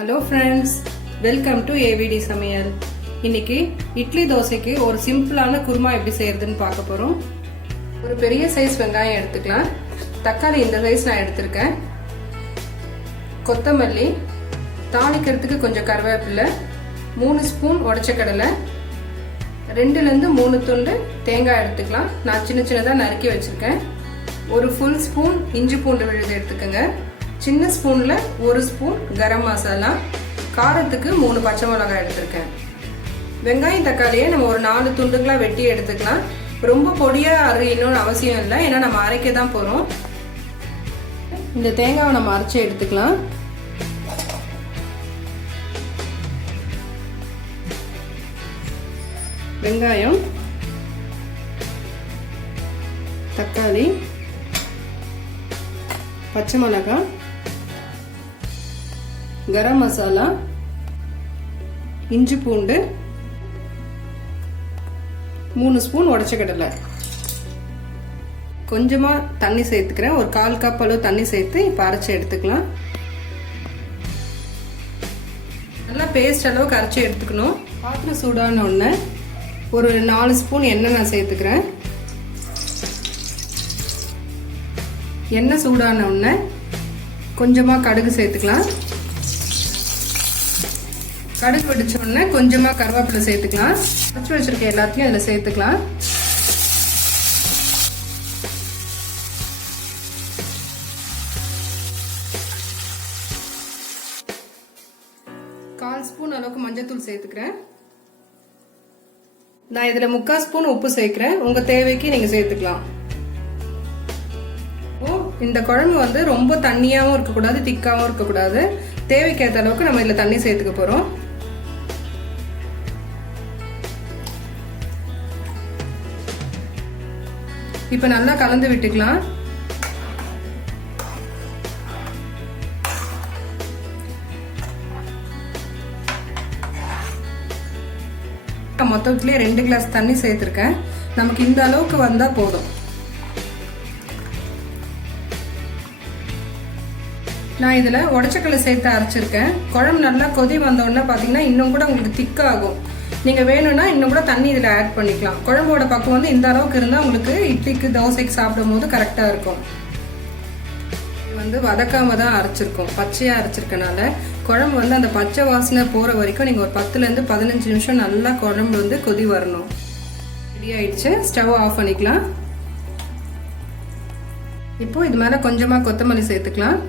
Hello friends, welcome to AVT சமையல். இன்னைக்கு இட்லி தோசைக்கு ஒரு சிம்பிளான குருமா எப்படி செய்யறதுன்னு பார்க்க போறோம். ஒரு பெரிய சைஸ் வெங்காயம் எடுத்துக்கலாம். தக்காளி இந்த சைஸ் நான் எடுத்திருக்கேன். கொத்தமல்லி, தாளிக்கிறதுக்கு கொஞ்சம் கருவேப்பிலை, 3 ஸ்பூன் உடைச்ச கடலை, 2லேருந்து 3 துண்டு தேங்காய் எடுத்துக்கலாம். நான் சின்ன சின்னதாக நறுக்கி வச்சிருக்கேன். ஒரு ஃபுல் ஸ்பூன் இஞ்சி பூண்டு விழுது எடுத்துக்கோங்க. சின்ன ஸ்பூன்ல 1 ஸ்பூன் கரம் மசாலா, காரத்துக்கு 3 பச்சை மிளகாய் எடுத்திருக்கேன். வெங்காயம் தக்காளியை நம்ம ஒரு 4 துண்டுங்களா வெட்டி எடுத்துக்கலாம். ரொம்ப பொடியா அரையணும்னு அவசியம் இல்லை, ஏன்னா நம்ம அரைக்க தான் போறோம். இந்த தேங்காவை நம்ம அரைச்சி எடுத்துக்கலாம். வெங்காயம், தக்காளி, பச்சை மிளகாய், கரம் மசாலா, இஞ்சி பூண்டு, 3 ஸ்பூன் உடைச்ச கடலை. கொஞ்சமா தண்ணி சேர்த்துக்கிறேன். ஒரு 1/4 கப் அளவு தண்ணி சேர்த்து இப்ப அரைச்சி எடுத்துக்கலாம். நல்லா பேஸ்ட் அளவுக்கு அரைச்சி எடுத்துக்கணும். பாத்திரம் சூடான உடனே ஒரு 4 ஸ்பூன் எண்ணெய் நான் சேர்த்துக்கிறேன். எண்ணெய் சூடான உடனே கொஞ்சமா கடுகு சேர்த்துக்கலாம். கடுகு வெடிச்ச உடனே கொஞ்சமா கருவேப்பிலை சேர்த்துக்கலாம். வச்சு வச்சிருக்க எல்லாத்தையும் அதில் சேர்த்துக்கலாம். கால் ஸ்பூன் அளவுக்கு மஞ்சத்தூள் சேர்த்துக்கிறேன். நான் இதுல 3/4 ஸ்பூன் உப்பு சேர்க்கிறேன். உங்க தேவைக்கு நீங்க சேர்த்துக்கலாம். இந்த குழம்பு வந்து ரொம்ப தண்ணியாவும் இருக்கக்கூடாது, திக்காவும் இருக்கக்கூடாது. தேவைக்கேற்ற அளவுக்கு நம்ம இதுல தண்ணி சேர்த்துக்க போறோம். இப்ப நல்லா கலந்து விட்டுக்கலாம். மொத்தத்திலே 2 கிளாஸ் தண்ணி சேர்த்திருக்கேன். நமக்கு இந்த அளவுக்கு வந்தா போதும். நான் இதுல உடைச்சக்கல்லை சேர்த்து அரைச்சிருக்கேன். குழம்பு நல்லா கொதி வந்த உடனே பாத்தீங்கன்னா இன்னும் கூட உங்களுக்கு திக்காகும். நீங்க வேணும்னா இன்னும் கூட தண்ணி இதுல ஆட் பண்ணிக்கலாம். குழம்போட பக்கம் வந்து இந்த அளவுக்கு இருந்தா உங்களுக்கு இட்லிக்கு தோசைக்கு சாப்பிடும் போது கரெக்டா இருக்கும். இது வந்து வதக்காம தான் அரைச்சிருக்கோம், பச்சையா அரைச்சிருக்கனால குழம்பு வந்து அந்த பச்சை வாசனை போற வரைக்கும் நீங்க ஒரு 10லேருந்து 15 நிமிஷம் நல்லா குழம்பு வந்து கொதி வரணும். ரெடி ஆயிடுச்சு. ஸ்டவ் ஆஃப் பண்ணிக்கலாம். இப்போ இது மேல கொஞ்சமா கொத்தமல்லி சேர்த்துக்கலாம்.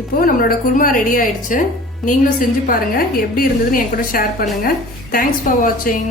இப்போ நம்மளோட குருமா ரெடி ஆயிடுச்சு. நீங்களும் செஞ்சு பாருங்க. எப்படி இருந்ததுன்னு என் கூட ஷேர் பண்ணுங்க. தேங்க்ஸ் ஃபார் வாட்சிங்.